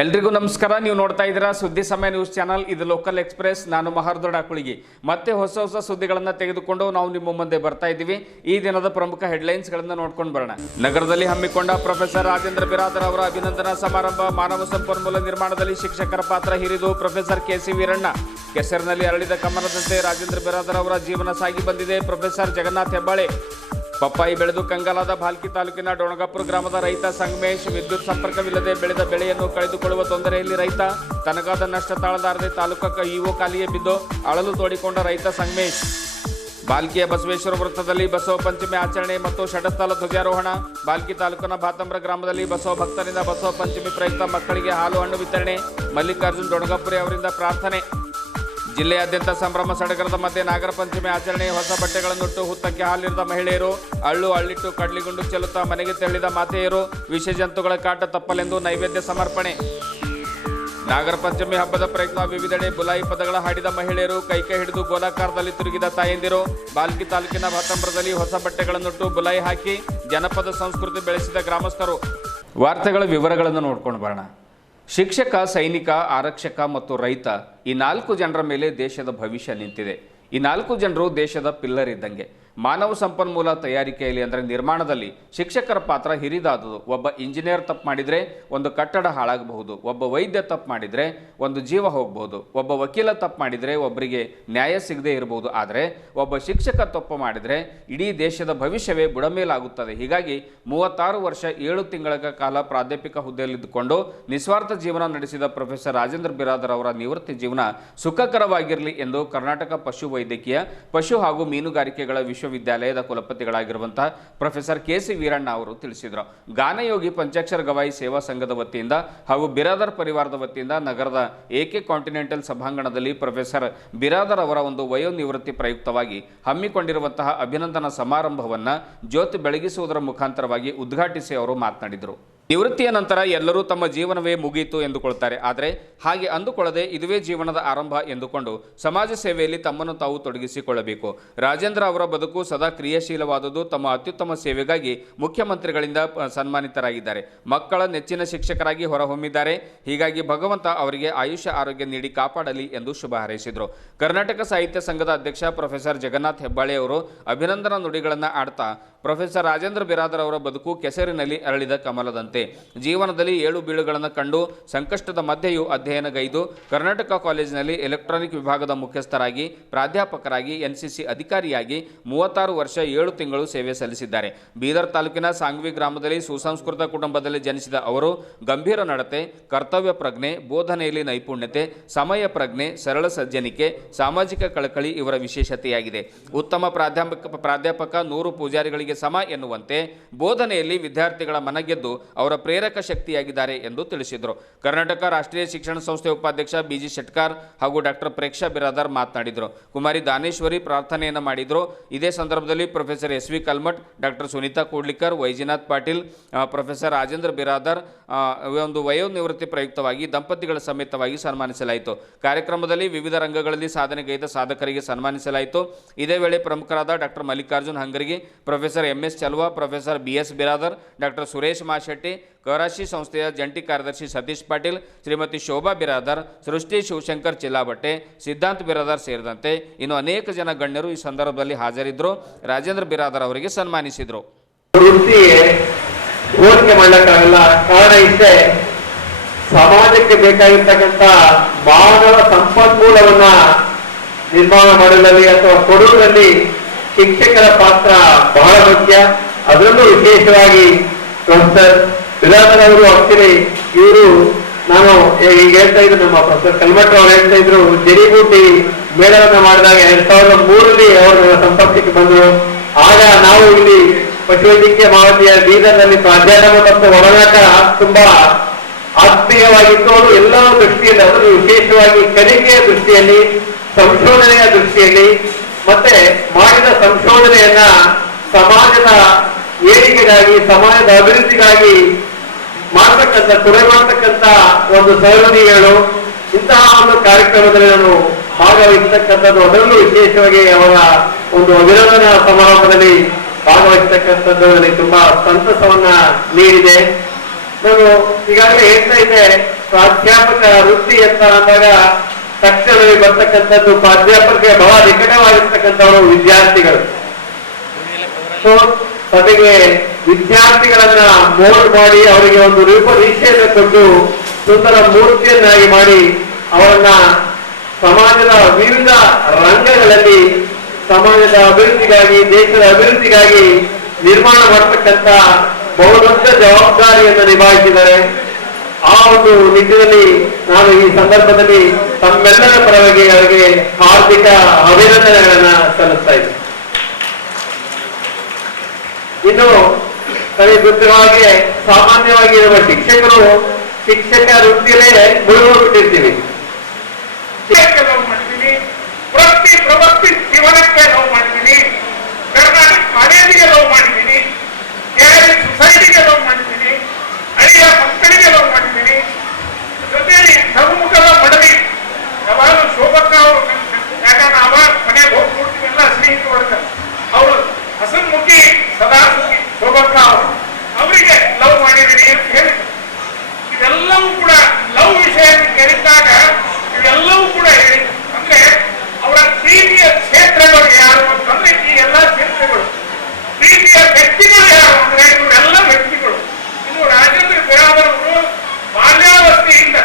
ಎಲ್ರಿಗೂ ನಮಸ್ಕಾರ. ನೀವು ನೋಡ್ತಾ ಇದ್ದೀರಾ ಸುದ್ದಿ ಸಮಯ ನ್ಯೂಸ್ ಚಾನಲ್. ಇದು ಲೋಕಲ್ ಎಕ್ಸ್ಪ್ರೆಸ್. ನಾನು ಮಹರ್ದೊಡ್ಡ ಕುಳಿಗಿ. ಮತ್ತೆ ಹೊಸ ಸುದ್ದಿಗಳನ್ನು ತೆಗೆದುಕೊಂಡು ನಾವು ನಿಮ್ಮ ಮುಂದೆ ಬರ್ತಾ ಇದ್ದೀವಿ. ಈ ದಿನದ ಪ್ರಮುಖ ಹೆಡ್ಲೈನ್ಸ್ಗಳನ್ನು ನೋಡ್ಕೊಂಡು ಬರೋಣ. ನಗರದಲ್ಲಿ ಹಮ್ಮಿಕೊಂಡ ಪ್ರೊಫೆಸರ್ ರಾಜೇಂದ್ರ ಬಿರಾದರ್ ಅವರ ಅಭಿನಂದನಾ ಸಮಾರಂಭ. ಮಾನವ ಸಂಪನ್ಮೂಲ ನಿರ್ಮಾಣದಲ್ಲಿ ಶಿಕ್ಷಕರ ಪಾತ್ರ ಹಿರಿದು ಪ್ರೊಫೆಸರ್ ಕೆಸಿ ವೀರಣ್ಣ. ಕೆಸರಿನಲ್ಲಿ ಅರಳಿದ ಕಮಲದಂತೆ ರಾಜೇಂದ್ರ ಬಿರಾದರ್ ಅವರ ಜೀವನ ಸಾಗಿ ಬಂದಿದೆ. ಪ್ರೊಫೆಸರ್ ಜಗನ್ನಾಥ್ ಹೆಬ್ಬಾಳೆ. ಪಪ್ಪಾಯಿ ಬೆಳೆದು ಕಂಗಾಲಾದ ಭಾಲ್ಕಿ ತಾಲೂಕಿನ ಡೊಣಗಾಪುರ ಗ್ರಾಮದ ರೈತ ಸಂಗಮೇಶ್. ವಿದ್ಯುತ್ ಸಂಪರ್ಕವಿಲ್ಲದೆ ಬೆಳೆದ ಬೆಳೆಯನ್ನು ಕಳೆದುಕೊಳ್ಳುವ ತೊಂದರೆಯಲ್ಲಿ ರೈತ. ತನಗಾದ ನಷ್ಟ ತಾಳದಾರದೆ ತಾಲೂಕಕ್ಕೆ ಇಒ ಕಾಲಿಗೆ ಬಿದ್ದು ಅಳಲು ತೋಡಿಕೊಂಡ ರೈತ ಸಂಗಮೇಶ್. ಬಾಲ್ಕಿಯ ಬಸವೇಶ್ವರ ವೃತ್ತದಲ್ಲಿ ಬಸವ ಪಂಚಮಿ ಆಚರಣೆ ಮತ್ತು ಷಟಸ್ಥಲ ಧ್ವಜಾರೋಹಣ. ಬಾಲ್ಕಿ ತಾಲೂಕಿನ ಬಾತಂಬ್ರ ಗ್ರಾಮದಲ್ಲಿ ಬಸವ ಭಕ್ತರಿಂದ ಬಸವ ಪಂಚಮಿ ಪ್ರಯುಕ್ತ ಮಕ್ಕಳಿಗೆ ಹಾಲು ಹಣ್ಣು ವಿತರಣೆ. ಮಲ್ಲಿಕಾರ್ಜುನ್ ಡೊಣಗಾಪುರಿ ಅವರಿಂದ ಪ್ರಾರ್ಥನೆ. ಜಿಲ್ಲೆಯಾದ್ಯಂತ ಸಂಭ್ರಮ ಸಡಗರದ ಮಧ್ಯೆ ನಾಗರ ಪಂಚಮಿ ಆಚರಣೆ. ಹೊಸ ಬಟ್ಟೆಗಳನ್ನುಟ್ಟು ಹುತ್ತಕ್ಕೆ ಹಾಲಿರಿದ ಮಹಿಳೆಯರು. ಅಳ್ಳಿಟ್ಟು ಕಡ್ಲಿಗುಂಡು ಚೆಲ್ಲುತ್ತಾ ಮನೆಗೆ ತೆರಳಿದ ಮಾತೆಯರು. ವಿಷ ಜಂತುಗಳ ಕಾಟ ತಪ್ಪಲೆಂದು ನೈವೇದ್ಯ ಸಮರ್ಪಣೆ. ನಾಗರ ಪಂಚಮಿ ಹಬ್ಬದ ಪ್ರಯುಕ್ತ ವಿವಿಧೆಡೆ ಬುಲಾಯಿ ಪದಗಳ ಹಾಡಿದ ಮಹಿಳೆಯರು. ಕೈ ಹಿಡಿದು ಗೋಲಾಕಾರದಲ್ಲಿ ತಿರುಗಿದ ತಾಯಂದಿರು. ಬಾಲ್ಕಿ ತಾಲೂಕಿನ ಭಾತಂಬ್ರದಲ್ಲಿ ಹೊಸ ಬಟ್ಟೆಗಳನ್ನುಟ್ಟು ಬುಲಾಯಿ ಹಾಕಿ ಜನಪದ ಸಂಸ್ಕೃತಿ ಬೆಳೆಸಿದ ಗ್ರಾಮಸ್ಥರು. ವಾರ್ತೆಗಳ ವಿವರಗಳನ್ನು ನೋಡ್ಕೊಂಡು ಬರೋಣ. ಶಿಕ್ಷಕ, ಸೈನಿಕ, ಆರಕ್ಷಕ ಮತ್ತು ರೈತ, ಈ 4 ಜನರ ಮೇಲೆ ದೇಶದ ಭವಿಷ್ಯ ನಿಂತಿದೆ. ಈ 4 ಜನರು ದೇಶದ ಪಿಲ್ಲರ್ ಇದ್ದಂಗೆ. ಮಾನವ ಸಂಪನ್ಮೂಲ ತಯಾರಿಕೆಯಲ್ಲಿ ಅಂದರೆ ನಿರ್ಮಾಣದಲ್ಲಿ ಶಿಕ್ಷಕರ ಪಾತ್ರ ಹಿರಿದಾದುದು. ಒಬ್ಬ ಇಂಜಿನಿಯರ್ ತಪ್ಪು ಮಾಡಿದರೆ ಒಂದು ಕಟ್ಟಡ ಹಾಳಾಗಬಹುದು. ಒಬ್ಬ ವೈದ್ಯ ತಪ್ಪು ಮಾಡಿದರೆ ಒಂದು ಜೀವ ಹೋಗಬಹುದು. ಒಬ್ಬ ವಕೀಲ ತಪ್ಪು ಮಾಡಿದರೆ ಒಬ್ಬರಿಗೆ ನ್ಯಾಯ ಸಿಗದೇ ಇರಬಹುದು. ಆದರೆ ಒಬ್ಬ ಶಿಕ್ಷಕ ತಪ್ಪು ಮಾಡಿದರೆ ಇಡೀ ದೇಶದ ಭವಿಷ್ಯವೇ ಬುಡಮೇಲಾಗುತ್ತದೆ. ಹೀಗಾಗಿ 36 ವರ್ಷ 7 ತಿಂಗಳ ಕಾಲ ಪ್ರಾಧ್ಯಾಪಕ ಹುದ್ದೆಯಲ್ಲಿದ್ದುಕೊಂಡು ನಿಸ್ವಾರ್ಥ ಜೀವನ ನಡೆಸಿದ ಪ್ರೊಫೆಸರ್ ರಾಜೇಂದ್ರ ಬಿರಾದರ್ ಅವರ ನಿವೃತ್ತಿ ಜೀವನ ಸುಖಕರವಾಗಿರಲಿ ಎಂದು ಕರ್ನಾಟಕ ಪಶು ವೈದ್ಯಕೀಯ, ಪಶು ಹಾಗೂ ಮೀನುಗಾರಿಕೆಗಳ ವಿಶ್ವವಿದ್ಯಾಲಯದ ಕುಲಪತಿಗಳಾಗಿರುವಂತಹ ಪ್ರೊಫೆಸರ್ ಕೆಸಿ ವೀರಣ್ಣ ಅವರು ತಿಳಿಸಿದರು. ಗಾನಯೋಗಿ ಪಂಚಾಕ್ಷರ ಗವಾಯಿ ಸೇವಾ ಸಂಘದ ವತಿಯಿಂದ ಹಾಗೂ ಬಿರಾದರ್ ಪರಿವಾರದ ವತಿಯಿಂದ ನಗರದ ಎಕೆ ಕಾಂಟಿನೆಂಟಲ್ ಸಭಾಂಗಣದಲ್ಲಿ ಪ್ರೊಫೆಸರ್ ಬಿರಾದರ್ ಅವರ ಒಂದು ವಯೋನಿವೃತ್ತಿ ಪ್ರಯುಕ್ತವಾಗಿ ಹಮ್ಮಿಕೊಂಡಿರುವಂತಹ ಅಭಿನಂದನಾ ಸಮಾರಂಭವನ್ನು ಜ್ಯೋತಿ ಬೆಳಗಿಸುವುದರ ಮುಖಾಂತರವಾಗಿ ಉದ್ಘಾಟಿಸಿ ಅವರು ಮಾತನಾಡಿದರು. ನಿವೃತ್ತಿಯ ನಂತರ ಎಲ್ಲರೂ ತಮ್ಮ ಜೀವನವೇ ಮುಗಿಯಿತು ಎಂದುಕೊಳ್ತಾರೆ. ಆದರೆ ಹಾಗೆ ಅಂದುಕೊಳ್ಳದೆ ಇದುವೇ ಜೀವನದ ಆರಂಭ ಎಂದುಕೊಂಡು ಸಮಾಜ ಸೇವೆಯಲ್ಲಿ ತಮ್ಮನ್ನು ತಾವು ತೊಡಗಿಸಿಕೊಳ್ಳಬೇಕು. ರಾಜೇಂದ್ರ ಅವರ ಬದುಕು ಸದಾ ಕ್ರಿಯಾಶೀಲವಾದುದು. ತಮ್ಮ ಅತ್ಯುತ್ತಮ ಸೇವೆಗಾಗಿ ಮುಖ್ಯಮಂತ್ರಿಗಳಿಂದ ಸನ್ಮಾನಿತರಾಗಿದ್ದಾರೆ. ಮಕ್ಕಳ ನೆಚ್ಚಿನ ಶಿಕ್ಷಕರಾಗಿ ಹೊರಹೊಮ್ಮಿದ್ದಾರೆ. ಹೀಗಾಗಿ ಭಗವಂತ ಅವರಿಗೆ ಆಯುಷ್ಯ ಆರೋಗ್ಯ ನೀಡಿ ಕಾಪಾಡಲಿ ಎಂದು ಶುಭ ಹಾರೈಸಿದರು. ಕರ್ನಾಟಕ ಸಾಹಿತ್ಯ ಸಂಘದ ಅಧ್ಯಕ್ಷ ಪ್ರೊಫೆಸರ್ ಜಗನ್ನಾಥ್ ಹೆಬ್ಬಾಳೆ ಅವರು ಅಭಿನಂದನಾ ನುಡಿಗಳನ್ನು ಆಡ್ತಾ ಪ್ರೊಫೆಸರ್ ರಾಜೇಂದ್ರ ಬಿರಾದರ್ ಅವರ ಬದುಕು ಕೆಸರಿನಲ್ಲಿ ಅರಳಿದ ಕಮಲದಂತೆ. ಜೀವನದಲ್ಲಿ ಏಳು ಬೀಳುಗಳನ್ನು ಕಂಡು ಸಂಕಷ್ಟದ ಮಧ್ಯೆಯೂ ಅಧ್ಯಯನಗೈದು ಕರ್ನಾಟಕ ಕಾಲೇಜಿನಲ್ಲಿ ಎಲೆಕ್ಟ್ರಾನಿಕ್ ವಿಭಾಗದ ಮುಖ್ಯಸ್ಥರಾಗಿ, ಪ್ರಾಧ್ಯಾಪಕರಾಗಿ, ಎನ್ಸಿಸಿ ಅಧಿಕಾರಿಯಾಗಿ 36 ವರ್ಷ 7 ತಿಂಗಳು ಸೇವೆ ಸಲ್ಲಿಸಿದ್ದಾರೆ. ಬೀದರ್ ತಾಲೂಕಿನ ಸಾಂಗ್ವಿ ಗ್ರಾಮದಲ್ಲಿ ಸುಸಂಸ್ಕೃತ ಕುಟುಂಬದಲ್ಲಿ ಜನಿಸಿದ ಅವರು ಗಂಭೀರ ನಡತೆ, ಕರ್ತವ್ಯ ಪ್ರಜ್ಞೆ, ಬೋಧನೆಯಲ್ಲಿ ನೈಪುಣ್ಯತೆ, ಸಮಯ ಪ್ರಜ್ಞೆ, ಸರಳ ಸಜ್ಜನಿಕೆ, ಸಾಮಾಜಿಕ ಕಳಕಳಿ ಇವರ ವಿಶೇಷತೆಯಾಗಿದೆ. ಉತ್ತಮ ಪ್ರಾಧ್ಯಾಪಕ 100 ಪೂಜಾರಿಗಳಿಗೆ ಸಮ ಎನ್ನುವಂತೆ ಬೋಧನೆಯಲ್ಲಿ ವಿದ್ಯಾರ್ಥಿಗಳ ಮನಗೆದ್ದು ಅವರ ಪ್ರೇರಕ ಶಕ್ತಿಯಾಗಿದ್ದಾರೆ ಎಂದು ತಿಳಿಸಿದರು. ಕರ್ನಾಟಕ ರಾಷ್ಟ್ರೀಯ ಶಿಕ್ಷಣ ಸಂಸ್ಥೆ ಉಪಾಧ್ಯಕ್ಷ ಬಿಜಿ ಶೆಟ್ಕಾರ್ ಹಾಗೂ ಡಾಕ್ಟರ್ ಪ್ರೇಕ್ಷಾ ಬಿರಾದರ್ ಮಾತನಾಡಿದರು. ಕುಮಾರಿ ದಾನೇಶ್ವರಿ ಪ್ರಾರ್ಥನೆಯನ್ನು ಮಾಡಿದರು. ಇದೇ ಸಂದರ್ಭದಲ್ಲಿ professor S V Kalmath, doctor Sunita Koodlikar, Vaijanath Patil, professor Rajendra Biradar ಒಂದು ವಯೋನಿವೃತ್ತಿ ಪ್ರಯುಕ್ತವಾಗಿ ದಂಪತಿಗಳ ಸಮೇತವಾಗಿ ಸನ್ಮಾನಿಸಲಾಯಿತು. ಕಾರ್ಯಕ್ರಮದಲ್ಲಿ ವಿವಿಧ ರಂಗಗಳಲ್ಲಿ ಸಾಧನೆಗೈದ ಸಾಧಕರಿಗೆ ಸನ್ಮಾನಿಸಲಾಯಿತು. ಇದೇ ವೇಳೆ ಪ್ರಮುಖರಾದ doctor Mallikarjun Hangaragi, professor MS Chalwa, professor BS Biradar, doctor Suresh Mashetti, Karashi ಸಂಸ್ಥೆಯ ಜಂಟಿ ಕಾರ್ಯದರ್ಶಿ ಸತೀಶ್ ಪಾಟೀಲ್, ಶ್ರೀಮತಿ ಶೋಭಾ ಬಿರಾದರ್, ಸೃಷ್ಟಿ ಶಿವಶಂಕರ್ ಚಿಲ್ಲಾಬಟ್ಟೆ, ಸಿದ್ಧಾಂತ್ ಬಿರಾದರ್ ಸೇರಿದಂತೆ ಇನ್ನು ಅನೇಕ ಜನ ಗಣ್ಯರು ಈ ಸಂದರ್ಭದಲ್ಲಿ ಹಾಜರಿದ್ದರು. ರಾಜೇಂದ್ರ ಬಿರಾದರ್ ಅವರಿಗೆ ಸನ್ಮಾನಿಸಿದರು. ಹೋಲಿಕೆ ಮಾಡಕ್ಕಾಗಲ್ಲ. ಕಾರಣ ಇಷ್ಟೇ, ಸಮಾಜಕ್ಕೆ ಬೇಕಾಗಿರ್ತಕ್ಕಂಥ ಮಾನವ ಸಂಪನ್ಮೂಲವನ್ನ ನಿರ್ಮಾಣ ಮಾಡುವುದರಲ್ಲಿ ಅಥವಾ ಕೊಡುವುದರಲ್ಲಿ ಶಿಕ್ಷಕರ ಪಾತ್ರ ಬಹಳ ಮುಖ್ಯ. ಅದರಲ್ಲೂ ವಿಶೇಷವಾಗಿ ಪ್ರೊಫೆಸರ್ ಬಿರಾದರ್ ಅವರು ಆಕ್ಚುಲಿ ಇವರು, ನಾನು ಈಗ ಹೇಳ್ತಾ ಇದ್ರು, ನಮ್ಮ ಪ್ರೊಫೆಸರ್ ಕಲ್ಮಠ್ ಅವರು ಹೇಳ್ತಾ ಇದ್ರು, ಜಡಿಬೂಟಿ ಮೇಳವನ್ನ ಮಾಡಿದಾಗ 2003ರಲ್ಲಿ ಅವರು ಸಂಪರ್ಕಕ್ಕೆ ಬಂದರು. ಆಗ ನಾವು ಇಲ್ಲಿ ಪಶುವೈದ್ಯಕೀಯ ಮಹಾವಿದ್ಯಾಲಯ ಬೀದರ್ನಲ್ಲಿ ಪ್ರಾಧ್ಯಾಪಕ ಮತ್ತು ಒಡನಾಟ ತುಂಬಾ ಆತ್ಮೀಯವಾಗಿತ್ತು. ಅದು ಎಲ್ಲ ದೃಷ್ಟಿಯಲ್ಲಿ, ಅದನ್ನು ವಿಶೇಷವಾಗಿ ಕಲಿಕೆಯ ದೃಷ್ಟಿಯಲ್ಲಿ, ಸಂಶೋಧನೆಯ ದೃಷ್ಟಿಯಲ್ಲಿ, ಮತ್ತೆ ಮಾಡಿದ ಸಂಶೋಧನೆಯನ್ನ ಸಮಾಜದ ಏಳಿಗೆಗಾಗಿ, ಸಮಾಜದ ಅಭಿವೃದ್ಧಿಗಾಗಿ ಮಾಡ್ತಕ್ಕಂಥ, ಕೊಡೆ ಮಾಡ್ತಕ್ಕಂಥ ಒಂದು ಸಹೃದಯಿಗಳು. ಇಂತಹ ಒಂದು ಕಾರ್ಯಕ್ರಮದಲ್ಲಿ ನಾನು ಭಾಗವಹಿಸತಕ್ಕಂಥದ್ದು, ಅದರಲ್ಲೂ ವಿಶೇಷವಾಗಿ ಅವರ ಒಂದು ಅಭಿನಂದನಾ ಸಮಾರಂಭದಲ್ಲಿ ಭಾಗವಹಿಸತಕ್ಕಂಥದ್ದು ನನಗೆ ತುಂಬಾ ಸಂತಸವನ್ನ ನೀಡಿದೆ. ನಾನು ಈಗಾಗಲೇ ಹೇಳ್ತಾ ಇದ್ದೆ, ಪ್ರಾಧ್ಯಾಪಕ ವೃತ್ತಿ ಅಂತ ಅಂದಾಗ ತಕ್ಷಣವೇ ಬರ್ತಕ್ಕಂಥದ್ದು ಪ್ರಾಧ್ಯಾಪಕರಿಗೆ ಬಹಳ ನಿಕಟವಾಗಿರ್ತಕ್ಕಂಥವರು ವಿದ್ಯಾರ್ಥಿಗಳು. ಸೊ ಸಭೆಗೆ ವಿದ್ಯಾರ್ಥಿಗಳನ್ನ ಮೋಲ್ಡ್ ಮಾಡಿ ಅವರಿಗೆ ಒಂದು ರೂಪದೀಕ್ಷೆಯನ್ನು ಕೊಟ್ಟು ಸುಂದರ ಮೂರ್ತಿಯನ್ನಾಗಿ ಮಾಡಿ ಅವರನ್ನ ಸಮಾಜದ ವಿವಿಧ ರಂಗಗಳಲ್ಲಿ ಸಮಾಜದ ಅಭಿವೃದ್ಧಿಗಾಗಿ, ದೇಶದ ಅಭಿವೃದ್ಧಿಗಾಗಿ ನಿರ್ಮಾಣ ಮಾಡತಕ್ಕಂಥ ಬಹುದೊಡ್ಡ ಜವಾಬ್ದಾರಿಯನ್ನು ನಿಭಾಯಿಸಿದ್ದಾರೆ. ಆ ಒಂದು ನಿಟ್ಟಿನಲ್ಲಿ ನಾನು ಈ ಸಂದರ್ಭದಲ್ಲಿ ತಮ್ಮೆಲ್ಲರ ಪರವಾಗಿ ಅವರಿಗೆ ಹಾರ್ದಿಕ ಅಭಿನಂದನೆಗಳನ್ನ ಸಲ್ಲಿಸ್ತಾ ಇದ್ದೀನಿ. ಇನ್ನು ತಮಗೆ ಗೊತ್ತಿರುವ ಹಾಗೆ ಸಾಮಾನ್ಯವಾಗಿ ಇರುವ ಶಿಕ್ಷಕರು ಶಿಕ್ಷಕ ವೃತ್ತಿಯಲ್ಲೇ ಮುಳುಗೋಗ್ಬಿಟ್ಟಿರ್ತೀವಿ. ವೃತ್ತಿ ಪ್ರವೃತ್ತಿ ಜೀವನಕ್ಕೆ ಲವ್ ಮಾಡಿದ್ದೀನಿ, ಕರ್ನಾಟಕ ಕಾಲೇಜಿಗೆ ಲವ್ ಮಾಡಿದ್ದೀನಿ, ಕೇರಳ ಸೊಸೈಟಿಗೆ ಲವ್ ಮಾಡಿದ್ದೀನಿ, ಹಳ್ಳಿಯ ಮಕ್ಕಳಿಗೆ ಲವ್ ಮಾಡಿದ್ದೀನಿ. ಜೊತೆಯಲ್ಲಿ ಬಹುಮುಖದ ಮಡವಿ ಯಾವಾಗಲೂ ಶೋಭಕ್ಕ ಅವರು, ಯಾಕಂದ್ರೆ ಅವಾಗ ಮನೆಗೆ ಹೋಗಿ ನೋಡ್ತೀವೆಲ್ಲ ಸ್ನೇಹಿತರು, ಅವರು ಹಸನ್ಮುಖಿ ಸದಾಸುಖಿ ಶೋಭಕ್ಕ ಅವರು, ಅವರಿಗೆ ಲವ್ ಮಾಡಿದ್ದೀನಿ ಅಂತ ಹೇಳಿದ್ರು. ಇವೆಲ್ಲವೂ ಕೂಡ ಲವ್ ವಿಷಯ ಕೇಳಿದಾಗ ಇವೆಲ್ಲವೂ ಕೂಡ ಹೇಳಿ, ಅಂದ್ರೆ ಅವರ ಪ್ರೀತಿಯ ಕ್ಷೇತ್ರಗಳು ಯಾರು ಅಂತಂದ್ರೆ ಈ ಎಲ್ಲ ಕ್ಷೇತ್ರಗಳು, ಪ್ರೀತಿಯ ವ್ಯಕ್ತಿಗಳು ಯಾರು ಅಂದ್ರೆ ಇವರೆಲ್ಲ ವ್ಯಕ್ತಿಗಳು. ಇನ್ನು ರಾಜೇಂದ್ರ ಬಿರಾದರ್ ಅವರು ಬಾಲ್ಯಾವಸ್ಥೆಯಿಂದ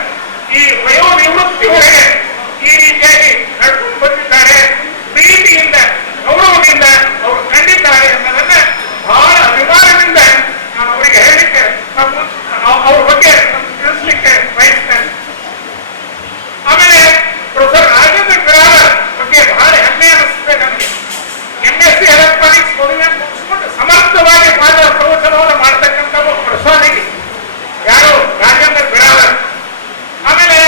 ಈ ವಯೋ ನಿವೃತ್ತಿವರೆಗೆ ಈ ರೀತಿಯಾಗಿ ನಡ್ಕೊಂಡು ಬಂದಿದ್ದಾರೆ. ಪ್ರೀತಿಯಿಂದ ಗೌರವದಿಂದ ಅವರು ಕಂಡಿದ್ದಾರೆ ಅನ್ನೋದನ್ನ ಬಹಳ ಅಭಿಮಾನದಿಂದ ನಾನು ಅವರಿಗೆ ಹೇಳಲಿಕ್ಕೆ ಅವ್ರ ಬಗ್ಗೆ ತಿಳಿಸ್ಲಿಕ್ಕೆ ಬಯಸ್ತೇನೆ. ಆಮೇಲೆ ಪ್ರೊಫೆಸರ್ ರಾಜೇಂದ್ರ ಬಿರಾದರ್ ಬಗ್ಗೆ ಬಹಳ ಹೆಮ್ಮೆ ಅನಿಸ್ತದೆ ನನಗೆ. MSc ಎಲೆಕ್ಟ್ರಾನಿಕ್ಸ್ ಮದುವೆ ಮುಗಿಸ್ಕೊಂಡು ಸಮರ್ಥವಾಗಿ ಪಾಠ ಪ್ರವಚನವನ್ನು ಮಾಡ್ತಕ್ಕಂಥ ಪ್ರಸಾದಿಗೆ ಯಾರು ರಾಜೇಂದ್ರ ಬಿರಾದರ್. ಆಮೇಲೆ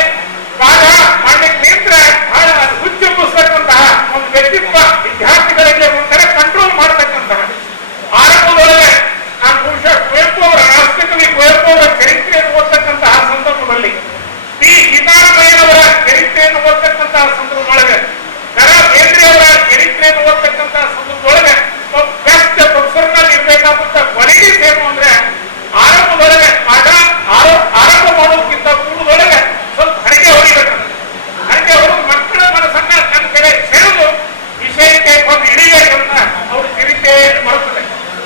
ಪಾಠ ಮಾಡ್ಲಿಕ್ಕೆ ನಿಂತ್ರೆ ಬಹಳ ಹುಚ್ಚೆಬ್ಬಿಸ್ತಕ್ಕಂತಹ ಒಂದು ವ್ಯಕ್ತಿತ್ವ, ವಿದ್ಯಾರ್ಥಿಗಳಿಗೆ ಒಂಥರ ಕಂಟ್ರೋಲ್ ಮಾಡತಕ್ಕಂತಹ. ಆರಂಭದೊಳಗೆ ನಾನು ಬಹುಶಃ ಕುವೆಂಪು ಅವರ ರಾಷ್ಟ್ರಕವಿ ಕುವೆಂಪು ಅವರ ಚರಿತ್ರೆಯನ್ನು ಓದ್ತಕ್ಕಂತಹ ಸಂದರ್ಭದಲ್ಲಿ, ಪಿ ಗೀತಾರಾಮಯ್ಯನವರ ಚರಿತ್ರೆಯನ್ನು ಓದ್ತಕ್ಕಂತಹ ಸಂದರ್ಭದೊಳಗೆ, ಬೇಂದ್ರೆ ಅವರ ಚರಿತ್ರೆಯನ್ನು ಓದ್ತಕ್ಕಂತಹ ಸಂದರ್ಭದೊಳಗೆ ಬೆಸ್ಟ್ ಪ್ರೊಫೆಸರ್ನಲ್ಲಿ ಇರಬೇಕಾದಂತ ಕ್ವಾಲಿಟೀಸ್ ಏನು ಅಂದ್ರೆ ಆರಂಭದೊಳಗೆ ಪಾಠ ಆರಂಭ ಮಾಡೋದಕ್ಕಿಂತ ಪೂರ್ವದೊಳಗೆ ಸ್ವಲ್ಪ ಹರಿಕೆ ಹೊಡಿಬೇಕಂತ. ಹರಿಕೆ ಹೊಡೆದು ಮಕ್ಕಳ ಮನಸ್ಸನ್ನ ನನ್ನ ಕಡೆ ಸೆಳೆದು ವಿಷಯಕ್ಕೆ ಒಂದು ಇಳಿಬೇಕಂತ ಅವ್ರ ಚರಿತ್ರೆ ಬರುತ್ತದೆ.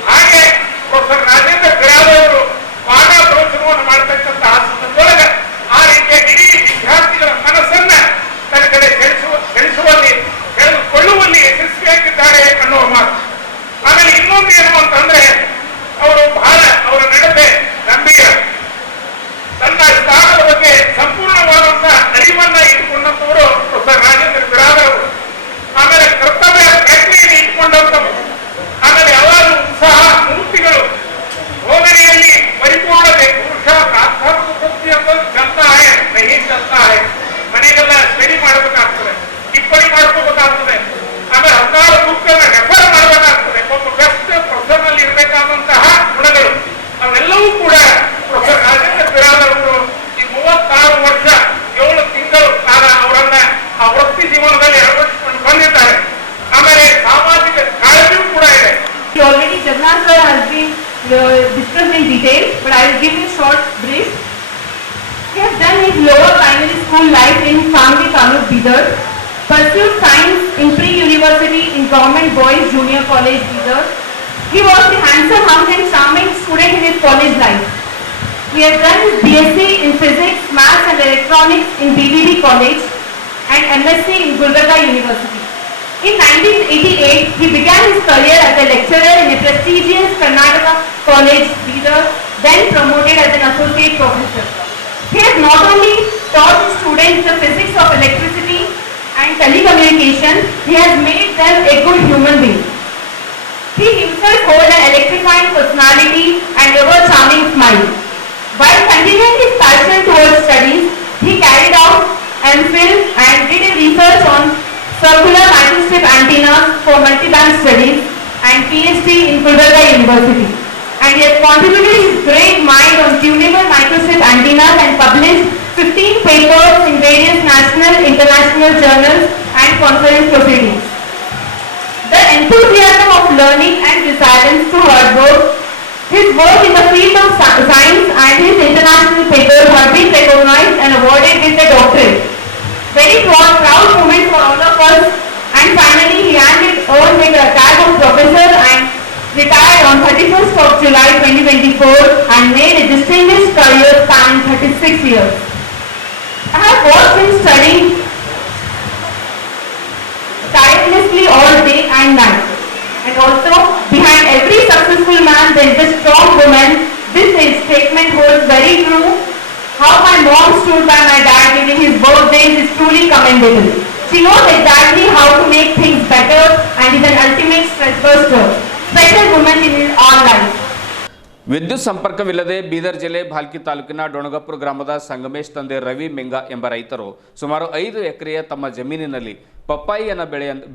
ಹಾಗೆ ಪ್ರೊಫೆಸರ್ ರಾಜೇಂದ್ರ ಬಿರಾದರ್ ಅವರು ಪಾಠ ಪ್ರವಚನವನ್ನು ಮಾಡತಕ್ಕಂತಹ ಸಂದರ್ಭದೊಳಗೆ ಆ ರೀತಿಯ ಇಡೀ ವಿದ್ಯಾರ್ಥಿಗಳ ಮನಸ್ಸನ್ನ ತನ್ನ ಕಡೆ ಸೆಳೆಸುವಲ್ಲಿ, ಸೆಳೆದುಕೊಳ್ಳುವಲ್ಲಿ ಯಶಸ್ವಿಯಾಗಿದ್ದಾರೆ ಅನ್ನುವ ಮಾತು. ಆಮೇಲೆ ಇನ್ನೊಂದು ಏನು ಅಂತಂದ್ರೆ ಅವರು ಬಹಳ ಅವರ ನಡತೆ ಗಂಭೀರ, ತನ್ನ ಸ್ಥಾನದ ಬಗ್ಗೆ ಸಂಪೂರ್ಣವಾದಂತಹ ಅರಿವನ್ನ ಇಟ್ಟುಕೊಂಡಂತವರು ಪ್ರೊಫೆಸರ್ ರಾಜೇಂದ್ರ ಬಿರಾದರ್ ಅವರು. ಆಮೇಲೆ ಕರ್ತವ್ಯ ಪ್ರಜ್ಞೆಯನ್ನು ಇಟ್ಟುಕೊಂಡಂತವರು. ಆಮೇಲೆ ಯಾವಾಗಲೂ ಉತ್ಸಾಹ ಮೂರ್ತಿಗಳು, ಬೋಧನೆಯಲ್ಲಿ ಪರಿಪೂರ್ಣತೆ, ಪುರುಷಾರ್ಥ, ಅಧ್ಯಾತ್ಮ ವೃತ್ತಿ ಅಂತಂದ್ರೆ ಚಲ್ತಾ ಹೈ ನಹಿ ಚಲ್ತಾ ಹೈ. ಮನೆಗೆಲ್ಲ ಸ್ಟಡಿ ಮಾಡಬೇಕಾಗ್ತದೆ, ಟಿಪ್ಪಣಿ ಮಾಡ್ಕೋಬೇಕಾಗ್ತದೆ, ಆಮೇಲೆ 16 ಬುಕ್ಕನ್ನು ರೆಫರ್ ಮಾಡಬೇಕಾಗ್ತದೆ. ಒಬ್ಬ ಬೆಸ್ಟ್ ಪ್ರೊಫೆಸರ್ ಇರಬೇಕಾದಂತಹ ಗುಣಗಳು ಅವೆಲ್ಲವೂ ಕೂಡ ಪ್ರೊಫೆಸರ್ ರಾಜೇಂದ್ರ ಬಿರಾದರ್ ಅವರು ಈ 36 ವರ್ಷ 7 ತಿಂಗಳು ಕಾಲ ಅವರನ್ನ ಆ ವೃತ್ತಿ ಜೀವನದಲ್ಲಿ ಅಳವಡಿಸಿಕೊಂಡು ಬಂದಿದ್ದಾರೆ. ಆಮೇಲೆ ಸಾಮಾಜಿಕ ಕಾಳಜಿಯೂ ಕೂಡ ಇದೆ. Already Jagannath sir has been discussed in detail, but I will give you a short brief. He has done his lower primary school life in Sangli Taluk, Bidar, pursued science in pre-university in Government Boys Junior College, Bidar. He was the handsome, hum and charming student in his college life. He has done his BSc in Physics, Maths and Electronics in BBB College and MSc in Gulbarga University. In 1988, he began his career as a lecturer in a prestigious Karnataka College, Bidar, then promoted as an associate professor. He has not only taught his students the physics of electricity and telecommunication, he has made them a good human being. He himself holds an electrifying personality and ever-charming smile. While continuing his passion towards studies, he carried out MPhil and did a research on circular microstrip antennas for multiband studies and PhD in Gulbarga University. And he has contributed his great mind on tunable microstrip antennas and published 15 papers in various national, international journals and conference proceedings. The enthusiasm of learning and resilience to hard work His work in the field of science and his international papers have been recognized and awarded with a doctorate. Very proud moment for all of us, and finally he earned with a tag of professor and retired on 31st of July 2024 and made a distinguished career spanning 36 years. I have watched him studying tirelessly all day and night. And also, behind every successful man there is a strong woman. This statement holds very true. How my mom stood by my dad during his birthdays is truly commendable. She knows exactly how to make things better and is an ultimate stress buster. Special woman in our life. ವಿದ್ಯುತ್ ಸಂಪರ್ಕವಿಲ್ಲದೆ ಬೀದರ್ ಜಿಲ್ಲೆ ಭಾಲ್ಕಿ ತಾಲೂಕಿನ ಡೊಣಗಪುರ ಗ್ರಾಮದ ಸಂಗಮೇಶ್ ತಂದೆ ರವಿ ಮೆಂಗ ಎಂಬ ರೈತರು ಸುಮಾರು 5 ಎಕರೆಯ ತಮ್ಮ ಜಮೀನಿನಲ್ಲಿ ಪಪ್ಪಾಯಿಯನ್ನ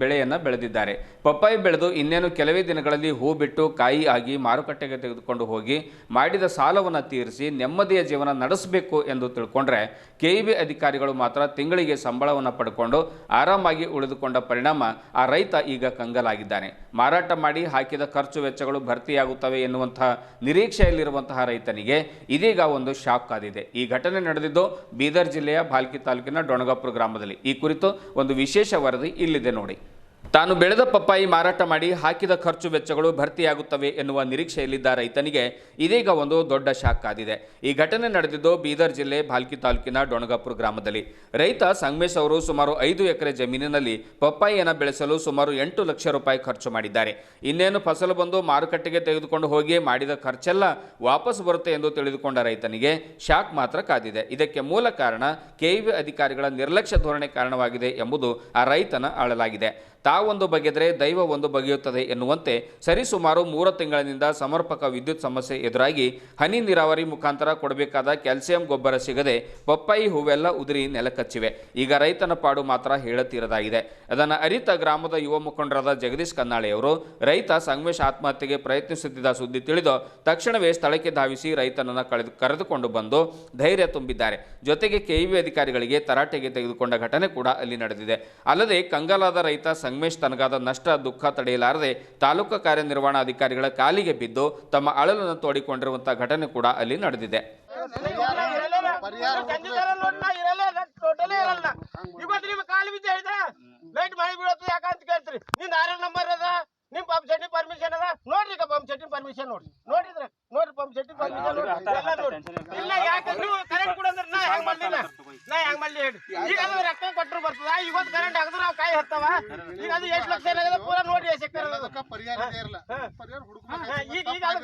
ಬೆಳೆಯನ್ನು ಬೆಳೆದಿದ್ದಾರೆ. ಪಪ್ಪಾಯಿ ಬೆಳೆದು ಇನ್ನೇನು ಕೆಲವೇ ದಿನಗಳಲ್ಲಿ ಹೂ ಬಿಟ್ಟು ಕಾಯಿ ಆಗಿ ಮಾರುಕಟ್ಟೆಗೆ ತೆಗೆದುಕೊಂಡು ಹೋಗಿ ಮಾಡಿದ ಸಾಲವನ್ನು ತೀರಿಸಿ ನೆಮ್ಮದಿಯ ಜೀವನ ನಡೆಸಬೇಕು ಎಂದು ತಿಳ್ಕೊಂಡ್ರೆ ಕೆಇಬಿ ಅಧಿಕಾರಿಗಳು ಮಾತ್ರ ತಿಂಗಳಿಗೆ ಸಂಬಳವನ್ನು ಪಡ್ಕೊಂಡು ಆರಾಮಾಗಿ ಉಳಿದುಕೊಂಡ ಪರಿಣಾಮ ಆ ರೈತ ಈಗ ಕಂಗಾಲಾಗಿದ್ದಾನೆ. ಮಾರಾಟ ಮಾಡಿ ಹಾಕಿದ ಖರ್ಚು ವೆಚ್ಚಗಳು ಭರ್ತಿಯಾಗುತ್ತವೆ ಎನ್ನುವಂತಹ ನಿರೀಕ್ಷೆಯಲ್ಲಿರುವಂತಹ ರೈತನಿಗೆ ಇದೀಗ ಒಂದು ಶಾಕ್ ಆದಿದೆ. ಈ ಘಟನೆ ನಡೆದಿದ್ದು ಬೀದರ್ ಜಿಲ್ಲೆಯ ಭಾಲ್ಕಿ ತಾಲೂಕಿನ ಡೊಣಗಪುರ ಗ್ರಾಮದಲ್ಲಿ. ಈ ಕುರಿತು ಒಂದು ವಿಶೇಷ ವರದಿ ಇಲ್ಲಿದೆ ನೋಡಿ. ತಾನು ಬೆಳೆದ ಪಪ್ಪಾಯಿ ಮಾರಾಟ ಮಾಡಿ ಹಾಕಿದ ಖರ್ಚು ವೆಚ್ಚಗಳು ಭರ್ತಿಯಾಗುತ್ತವೆ ಎನ್ನುವ ನಿರೀಕ್ಷೆಯಲ್ಲಿದ್ದ ರೈತನಿಗೆ ಇದೀಗ ಒಂದು ದೊಡ್ಡ ಶಾಕ್ ಆದಿದೆ. ಈ ಘಟನೆ ನಡೆದಿದ್ದು ಬೀದರ್ ಜಿಲ್ಲೆ ಭಾಲ್ಕಿ ತಾಲೂಕಿನ ಡೊಣಗಪುರ ಗ್ರಾಮದಲ್ಲಿ. ರೈತ ಸಂಗಮೇಶ್ ಅವರು ಸುಮಾರು 5 ಎಕರೆ ಜಮೀನಿನಲ್ಲಿ ಪಪ್ಪಾಯಿಯನ್ನು ಬೆಳೆಸಲು ಸುಮಾರು 8 ಲಕ್ಷ ರೂಪಾಯಿ ಖರ್ಚು ಮಾಡಿದ್ದಾರೆ. ಇನ್ನೇನು ಫಸಲು ಬಂದು ಮಾರುಕಟ್ಟೆಗೆ ತೆಗೆದುಕೊಂಡು ಹೋಗಿ ಮಾಡಿದ ಖರ್ಚೆಲ್ಲ ವಾಪಸ್ ಬರುತ್ತೆ ಎಂದು ತಿಳಿದುಕೊಂಡ ರೈತನಿಗೆ ಶಾಕ್ ಮಾತ್ರ ಕಾದಿದೆ. ಇದಕ್ಕೆ ಮೂಲ ಕಾರಣ ಕೆಇಬಿ ಅಧಿಕಾರಿಗಳ ನಿರ್ಲಕ್ಷ್ಯ ಧೋರಣೆ ಕಾರಣವಾಗಿದೆ ಎಂಬುದು ಆ ರೈತನ ಅಳಲಾಗಿದೆ. ತಾವೊಂದು ಬಗೆದರೆ ದೈವ ಒಂದು ಬಗೆಯುತ್ತದೆ ಎನ್ನುವಂತೆ ಸರಿಸುಮಾರು 3 ತಿಂಗಳಿನಿಂದ ಸಮರ್ಪಕ ವಿದ್ಯುತ್ ಸಮಸ್ಯೆ ಎದುರಾಗಿ ಹನಿ ನೀರಾವರಿ ಮುಖಾಂತರ ಕೊಡಬೇಕಾದ ಕ್ಯಾಲ್ಸಿಯಂ ಗೊಬ್ಬರ ಸಿಗದೆ ಪಪ್ಪಾಯಿ ಹೂವೆಲ್ಲ ಉದುರಿ ನೆಲಕಚ್ಚಿವೆ. ಈಗ ರೈತನ ಪಾಡು ಮಾತ್ರ ಹೇಳತೀರದಾಗಿದೆ. ಅದನ್ನು ಅರಿತ ಗ್ರಾಮದ ಯುವ ಮುಖಂಡರಾದ ಜಗದೀಶ್ ಕನ್ನಾಳೆಯವರು ರೈತ ಸಂಗಮೇಶ್ ಆತ್ಮಹತ್ಯೆಗೆ ಪ್ರಯತ್ನಿಸುತ್ತಿದ್ದ ಸುದ್ದಿ ತಿಳಿದು ತಕ್ಷಣವೇ ಸ್ಥಳಕ್ಕೆ ಧಾವಿಸಿ ರೈತನನ್ನು ಕರೆದುಕೊಂಡು ಬಂದು ಧೈರ್ಯ ತುಂಬಿದ್ದಾರೆ. ಜೊತೆಗೆ ಕೆಇಬಿ ಅಧಿಕಾರಿಗಳಿಗೆ ತರಾಟೆಗೆ ತೆಗೆದುಕೊಂಡ ಘಟನೆ ಕೂಡ ಅಲ್ಲಿ ನಡೆದಿದೆ. ಅಲ್ಲದೆ ಕಂಗಾಲಾದ ರೈತ ಸಂಗಮೇಶ್ ತನಗಾದ ನಷ್ಟ ದುಃಖ ತಡೆಯಲಾರದೆ ತಾಲೂಕು ಕಾರ್ಯನಿರ್ವಹಣಾಧಿಕಾರಿಗಳ ಕಾಲಿಗೆ ಬಿದ್ದು ತಮ್ಮ ಅಳಲನ್ನು ತೋಡಿಕೊಂಡಿರುವಂತಹ ಘಟನೆ ಕೂಡ ಅಲ್ಲಿ ನಡೆದಿದೆ. ನಿಮ್ ಪಂಪ್ ಸೆಟ್ಟಿಂಗ್ ಪರ್ಮಿಷನ್ ಅದ ನೋಡ್ರಿ, ಪಂಪ್ ಸೆಟ್ಟಿಂಗ್ ಪರ್ಮಿಷನ್ ನೋಡಿದ್ರೆ ಪಂಪ್ ಸೆಟ್ಟಿಂಗ್ ಪರ್ಮಿಷನ್ ಇಲ್ಲ. ಯಾಕೆ ನೀವು ಕರೆಂಟ್ ಕೂಡ ಅಂದ್ರೆ ನಾ ಹೆಂಗ್ ಮಾಡ್ಲಿ ಹೇಳಿ. ಈಗ ಅದು ರೊಕ್ಕ ಕೊಟ್ಟರು ಬರ್ತದ, ಇವತ್ತು ಕರೆಂಟ್ ಹಾಕಿದ್ರೆ ನಾವು ಕಾಯಿ ಹತ್ತವ. ಈಗ ಅದು ಎಷ್ಟು ಲಕ್ಷ ಏನಾಗದ ಪೂರಾ ನೋಡಿ ಈಗ ಅದಕ್ಕೆ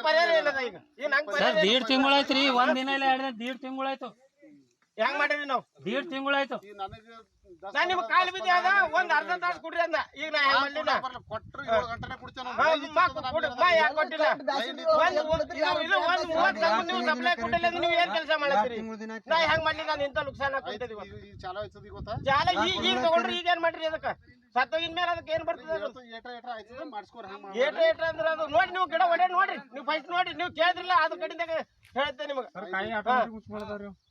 ಪರಿಹಾರ ಇಲ್ಲದ. ಈಗ ನಂಗೆ 1.5 ತಿಂಗಳಾಯ್ತ್ರಿ, 1 ದಿನ ಇಲ್ಲ 1.5 ತಿಂಗಳಾಯ್ತು. ಹೆಂಗ್ ಮಾಡಿರಿ ನಾವು? 1.5 ತಿಂಗಳಾಯ್ತು. ನಾ ನಿಮ್ಗೆ ಕಾಲು ಬಿದ್ದಿ ಅದ ಒಂದ್ ಅರ್ಧ ತಾಸು ಕುಡ್ರಿ ಅಂದ. ಈಗ ನಾ ಹೆಂಗ್ ಮಾಡ್ಲಿಲ್ಲ? ನೀವು ಸಪ್ಲೈ ಕೊಟ್ಟಿಲ್ಲ ಅಂದ್ರೆ ನೀವು ಏನ್ ಕೆಲಸ ಮಾಡತ್ತೀರಿ? ನಾ ಹೆಂಗ್ ಮಾಡ್ಲಿ? ನಾನು ಇಂತ ನುಕ್ಸಾನ ಜಾಲ ಈಗ ತಗೊಂಡ್ರಿ, ಈಗ ಏನ್ ಮಾಡ್ರಿ? ಅದಕ್ಕ ಸತ್ತೋಗಿನ ಮೇಲೆ ಅದಕ್ಕೆ ಏನ್ ಬರ್ತದೆ? ಏಟ ಅಂದ್ರೆ ಅದು ನೋಡಿ, ನೀವು ಗಿಡ ಒಡೆ ನೋಡ್ರಿ, ನೀವು ಫಸ್ಟ್ ನೋಡ್ರಿ, ನೀವು ಕೇಳಿದ್ರಿಲ್ಲ ಅದ್ರ ಕಡೆದಾಗ ಹೇಳ್ತೇನೆ ನಿಮ್ಗೆ.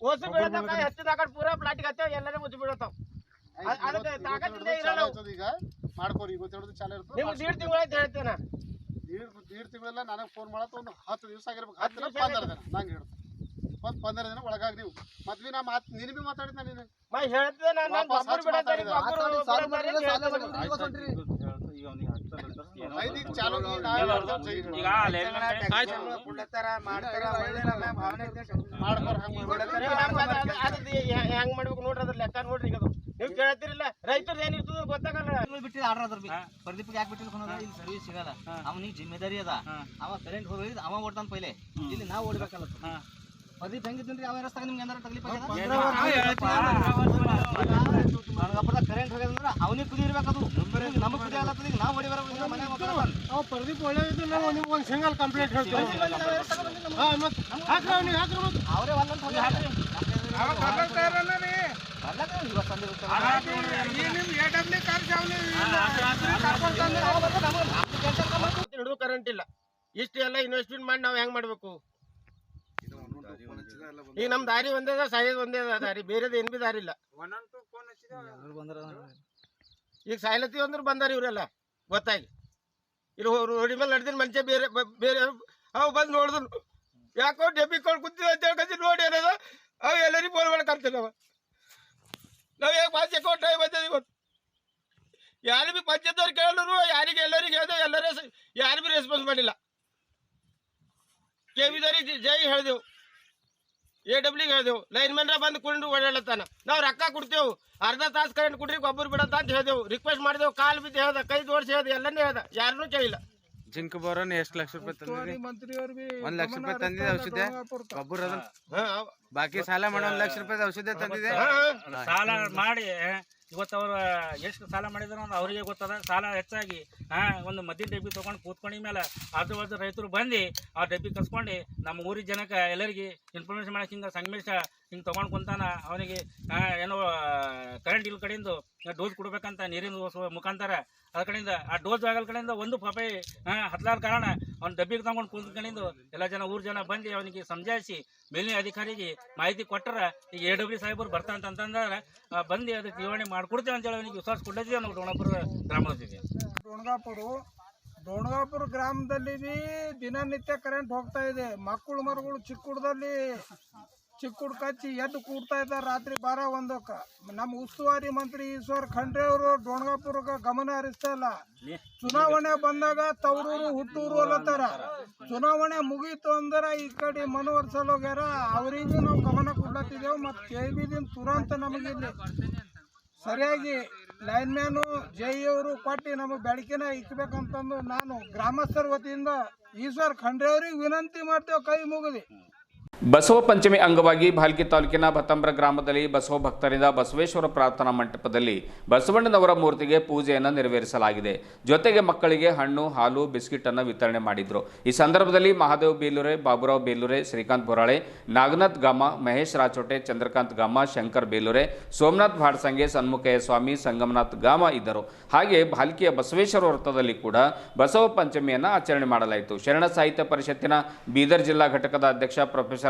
ಓಸು ಬೀಳತಾವ, ಕಾಯಿ ಹಚ್ಚಿದ ಕಡೆ ಪೂರಾ ಪ್ಲಾಟಿಗೆ ಹತ್ತೇವ, ಎಲ್ಲರೂ ಮುಚ್ಚಿ ಬೀಳತಾವ. ಅದಕ್ಕೆ ತಾಕತ್ತಿಂದ ಇರಲ್ಲ. ನಿಮ್ಗೆ 1.5 ತಿಂಗಳಾಯ್ತು ಹೇಳ್ತೇನೆ. 1.5 ತಿಂಗಳೆಲ್ಲ ನನಗೆ ಫೋನ್ ಮಾಡತ್ತ ಒಂದು 10 ದಿವಸ ಆಗಿರ್ಬೇಕು. 10 ದಿನ 15 ದಿನ ನಂಗೆ ಹೇಳ್ತು. 15 ದಿನ ಒಳಗಾಗಿ ನೀವು ಮದ್ವಿ ನಾ ನೀನು ಬಿ ಮಾತಾಡಿದ ನೀನು ಹೇಳ್ತೇನೆ. ನಾನು ಒಬ್ಬರು ಬಿಡತ್ತಾರೆ ಹೆಂಗ್ ಮಾಡ್ಬೇಕು ನೋಡ್ರಿ, ಅದ್ರ ಲೆಕ್ಕ ನೋಡ್ರಿ. ಈಗ ನೀವು ಕೇಳ್ತಿರಿಲ್ಲ, ರೈತರು ಏನಿರ್ತದ ಗೊತ್ತಾಗಲ್ಲ. ಬಿಟ್ಟಿದ ಆರ್ಡರ್ ಅದ್ರ ಪ್ರದೀಪ್ ಯಾಕೆ ಬಿಟ್ಟಿಲ್ಲ? ಇಲ್ಲಿ ಸರ್ವಿಸ್ ಸಿಗಲ್ಲ, ಅವನಿಗೆ ಜಿಮ್ಮೆದಾರಿ ಅದ. ಅವ ಕರೆಂಟ್ ಹೋಗಿದ್ ಅವ ಓಡ್ತಾನ ಪೈಲೆ, ಇಲ್ಲಿ ನಾವು ಓಡ್ಬೇಕಲ್ಲ. ಪ್ರದೀಪ್ ಹೆಂಗಿದ್ರಿ? ಅವ ರಸ್ತಾಗ ನಿಮ್ಗೆ ಏನಾರ ತಗಲಿಪ ಕರೆಂಟ್ ಹೋಗ್ಯದಂದ್ರ ಅವನಿಗೆ ಕುದಿ ಇರ್ಬೇಕದು, ನಮಗ್ ಕುದಿ ಆಗತ್ತದ. ಈಗ ನಾವು ಹೊಡಿಬಾರ ಮನೆ ಪ್ರದೀಪ್ ಒಳ್ಳೆದಿದ್ದು ನಾವು ನಿಮ್ಗೆ ಒಂದು ಸಿಂಗಲ್ ಕಂಪ್ಲೇಂಟ್ ಹೇಳ್ತೀವಿ. ಅವರೇ ಒಂದಂತ ಹೋಗಿ ಹಾಕ್ರಿ. ಹಿಡಿದು ಕರೆಂಟ್ ಇಲ್ಲ, ಇಷ್ಟು ಎಲ್ಲ ಇನ್ವೆಸ್ಟ್ಮೆಂಟ್ ಮಾಡಿ ನಾವ್ ಹೆಂಗ್ ಮಾಡ್ಬೇಕು? ಈಗ ನಮ್ ದಾರಿ ಒಂದೇ ಅದ, ಸಾಯೋದ್ ಒಂದೇ ಅದ ದಾರಿ, ಬೇರೆದ ಏನ್ ಬಿ ದಾರಿ ಇಲ್ಲ. ಈಗ ಸಾಯ್ಲತ್ತೀವಿ ಅಂದ್ರೆ ಬಂದಾರ ಇವ್ರೆಲ್ಲ ಗೊತ್ತಾಗಿ. ಇಲ್ಲಿ ರೋಡಿ ಮೇಲೆ ನಡೆದಿನ ಮನುಷ್ಯ ಬೇರೆ ಬೇರೆ ಅವು ಬಂದು ನೋಡಿದ್ರು ಯಾಕೋ ಡೆಬ್ಬಿ ಕೊಂಡು ಕೂತಿದ್ದ ಅಂತ ಹೇಳ್ಕೊಂಡು ನೋಡಿ ಅನ್ನೋದ ಅವು ಎಲ್ಲರಿಗೂ ಫೋನ್ ಮಾಡಿ ಕರ್ತೀವಿ ನಾವು ಹೇಗೆ ಪಂಚಾಯತ್ ಕೊಟ್ಟು ಟೈಮ್ ಬಂದದ ಇವತ್ತು ಯಾರು ಭೀ ಪಂಚಾಯತ್ದವ್ರು ಕೇಳಿದ್ರು ಯಾರಿಗೆ ಎಲ್ಲರಿಗೆ ಹೇಳಿದೆ ಎಲ್ಲರೇ ಯಾರು ಭೀ ರೆಸ್ಪಾನ್ಸ್ ಮಾಡಿಲ್ಲ KBದವ್ರಿಗೆ ಜೈ ಹೇಳಿದೆವು AWಗೆ ಹೇಳಿದೆವು ಲೈನ್ ಮ್ಯಾನ್ರ ಬಂದು ಕುಂಡು ಓಡಾಡತ್ತಾನ ನಾವು ರೊಕ್ಕ ಕೊಡ್ತೇವೆ ಅರ್ಧ ತಾಸು ಕರೆಂಟ್ ಕೊಡ್ರಿ ಗೊಬ್ಬರ ಬಿಡತ್ತ ಅಂತ ಹೇಳಿದೆವು ರಿಕ್ವೆಸ್ಟ್ ಮಾಡಿದೆವು ಕಾಲು ಬಿದ್ದು ಹೇಳ್ದ ಕೈ ತೋರಿಸಿ ಹೇಳ್ದೆ ಎಲ್ಲನೇ ಹೇಳ್ದ ಯಾರನ್ನೂ ಕೇಳಿಲ್ಲ ಜಿಂಕ್ ಬೋರನ್ ಎಷ್ಟು ಲಕ್ಷ ರೂಪಾಯಿ ತಂದಿದೆ 1 ಲಕ್ಷ ರೂಪಾಯಿ ತಂದಿದೆ ಔಷಧಿ ಗೊಬ್ಬರ ಬಾಕಿ ಸಾಲ ಮಾಡಿ 1 ಲಕ್ಷ ರೂಪಾಯಿ ಔಷಧಿ ತಂದಿದೆ ಸಾಲ ಮಾಡಿ ಇವತ್ತು ಅವ್ರು ಎಷ್ಟು ಸಾಲ ಮಾಡಿದ್ರು ಅಂತ ಅವರಿಗೆ ಗೊತ್ತದ ಸಾಲ ಹೆಚ್ಚಾಗಿ ಒಂದು ಮದ್ದಿನ ಡಬ್ಬಿ ತೊಗೊಂಡು ಕೂತ್ಕೊಂಡ ಮೇಲೆ ಆಜು ಬಾಜು ರೈತರು ಬಂದು ಆ ಡಬ್ಬಿ ಕಸ್ಕೊಂಡು ನಮ್ಮ ಊರಿನ ಜನಕ್ಕೆ ಎಲ್ಲರಿಗೆ ಇನ್ಫಾರ್ಮೇಷನ್ ಮಾಡಕ್ಕೆ ಹಿಂಗೆ ಸಂಗಮೇಶ ಹಿಂಗೆ ತೊಗೊಂಡು ಕುಂತಾನ ಅವನಿಗೆ ಏನೋ ಕರೆಂಟ್ ಇಲ್ಲ ಕಡೆಯಿಂದ ಡೋಸ್ ಕೊಡ್ಬೇಕಂತ ನೀರಿನ ಮುಖಾಂತರ ಅದ್ರ ಕಡೆಯಿಂದ ಆ ಡೋಸ್ ಆಗಲ್ ಕಡೆಯಿಂದ ಒಂದು ಪಾಪೆ ಹತ್ತಲಾರ ಕಾರಣ ಅವ್ನು ಡಬ್ಬಿಗೆ ತಗೊಂಡು ಕುಂತ ಕಡೆಯಿಂದ ಎಲ್ಲ ಜನ ಊರು ಜನ ಬಂದು ಅವನಿಗೆ ಸಮಜಾಯಿಸಿ ಮೇಲಿನ ಅಧಿಕಾರಿಗೆ ಮಾಹಿತಿ ಕೊಟ್ಟರ ಈಗ AW ಸಾಹೇಬರು ಬರ್ತಾನಂತಂದ್ರೆ ಬಂದು ಅದಕ್ಕೆ ನಿರ್ವಹಣೆ ಮಾಡ್ಕೊಡ್ತೇವೆ ಅಂತೇಳಿ ಅವನಿಗೆ ವಿಶ್ವಾಸ ಕೊಟ್ಟಿದ್ದೀವಿ ನಾವು ಡೋಣಾಪುರ ಗ್ರಾಮದಲ್ಲಿ ಡೋಣಗಾಪುರ ಗ್ರಾಮದಲ್ಲಿ ಬಿ ದಿನನಿತ್ಯ ಕರೆಂಟ್ ಹೋಗ್ತಾ ಇದೆ ಮಕ್ಕಳು ಮರುಗಳು ಚಿಕ್ಕುಡದಲ್ಲಿ ಚಿಕ್ಕುಡ್ ಕಚ್ಚಿ ಎದ್ದು ಕೂಡ್ತಾ ಇದ್ದಾರೆ ರಾತ್ರಿ 12-1ಕ್ಕೆ ನಮ್ಮ ಉಸ್ತುವಾರಿ ಮಂತ್ರಿ ಈಶ್ವರ್ ಖಂಡ್ರೆ ಅವರು ಡೋಣಗಾಪುರಕ್ಕೆ ಗಮನ ಹರಿಸ್ತಾ ಇಲ್ಲ ಚುನಾವಣೆ ಬಂದಾಗ ತವರೂರು ಹುಟ್ಟೂರು ಅಲ್ಲತ್ತಾರ ಚುನಾವಣೆ ಮುಗೀತು ಅಂದ್ರೆ ಈ ಕಡೆ ಮನವರ್ಸಲ್ ಹೋಗ್ಯಾರ ಅವರಿಗೂ ನಾವು ಗಮನ ಕೊಡ್ಲತ್ತಿದ್ದೇವೆ ಮತ್ತು KBದಿಂದ ತುರಂತ ನಮಗಿಲ್ಲಿ ಸರಿಯಾಗಿ ಲೈನ್ ಮ್ಯಾನು ಜೈ ಅವರು ಕೊಟ್ಟು ನಮಗೆ ಬೆಳಕಿನ ಇಕ್ಬೇಕಂತಂದು ನಾನು ಗ್ರಾಮಸ್ಥರ ವತಿಯಿಂದ ಈಶ್ವರ್ ಖಂಡ್ರೆ ಅವ್ರಿಗೆ ವಿನಂತಿ ಮಾಡ್ತೇವೆ ಕೈ ಮುಗಿದು ಬಸವ ಪಂಚಮಿ ಅಂಗವಾಗಿ ಭಾಲ್ಕಿ ತಾಲೂಕಿನ ಭತ್ತಂಬ್ರ ಗ್ರಾಮದಲ್ಲಿ ಬಸವ ಭಕ್ತರಿಂದ ಬಸವೇಶ್ವರ ಪ್ರಾರ್ಥನಾ ಮಂಟಪದಲ್ಲಿ ಬಸವಣ್ಣನವರ ಮೂರ್ತಿಗೆ ಪೂಜೆಯನ್ನು ನೆರವೇರಿಸಲಾಗಿದೆ. ಜೊತೆಗೆ ಮಕ್ಕಳಿಗೆ ಹಣ್ಣು, ಹಾಲು, ಬಿಸ್ಕಿಟ್ ಅನ್ನು ವಿತರಣೆ ಮಾಡಿದ್ರು. ಈ ಸಂದರ್ಭದಲ್ಲಿ ಮಹಾದೇವ್ ಬೇಲೂರೆ, ಬಾಬುರಾವ್ ಬೇಲೂರೆ, ಶ್ರೀಕಾಂತ್ ಬೊರಾಳೆ, ನಾಗನಾಥ್ ಗಾಮ, ಮಹೇಶ್ ರಾಚೋಟೆ, ಚಂದ್ರಕಾಂತ್ ಗಾಮ, ಶಂಕರ್ ಬೇಲೂರೆ, ಸೋಮನಾಥ್ ಭಾಡ್ಸಂಗೆ, ಸನ್ಮುಖಯ್ಯ ಸ್ವಾಮಿ, ಸಂಗಮನಾಥ್ ಗಾಮ ಇದ್ದರು. ಹಾಗೆ ಭಾಲ್ಕಿಯ ಬಸವೇಶ್ವರ ವೃತ್ತದಲ್ಲಿ ಕೂಡ ಬಸವ ಪಂಚಮಿಯನ್ನು ಆಚರಣೆ ಮಾಡಲಾಯಿತು. ಶರಣ ಸಾಹಿತ್ಯ ಪರಿಷತ್ತಿನ ಬೀದರ್ ಜಿಲ್ಲಾ ಘಟಕದ ಅಧ್ಯಕ್ಷ ಪ್ರೊಫೆಸರ್